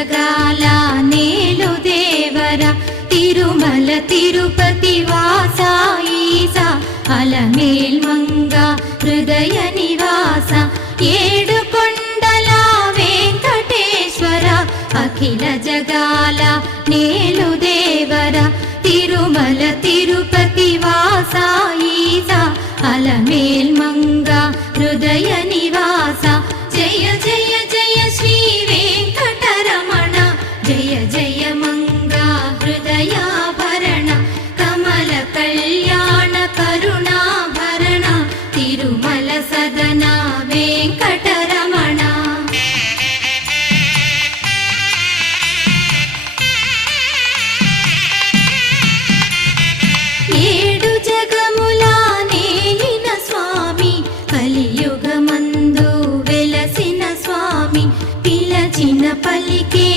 జగాల నేలు దేవర తిరుమల తిరుపతి వాస ఈసా అలమేల్ మంగ హృదయ నివాస ఏడు కొండల వెంకటేశ్వర అఖిల జగాల నేలు దేవర తిరుమల తిరుపతి వాస ఈసా అలమేల్ మంగ హృదయ నివాస జయ జయ జయ శ్రీ వెంకటరమణ జయ జయ మంగ హృదయాభరణ కమల కళ్యాణ కరుణాభరణ తిరుమల సదన వెంకటరమణ ఏడు జగముల నేలిన స్వామి కలియుగమందు వెలసిన స్వామి పిలచిన పలికే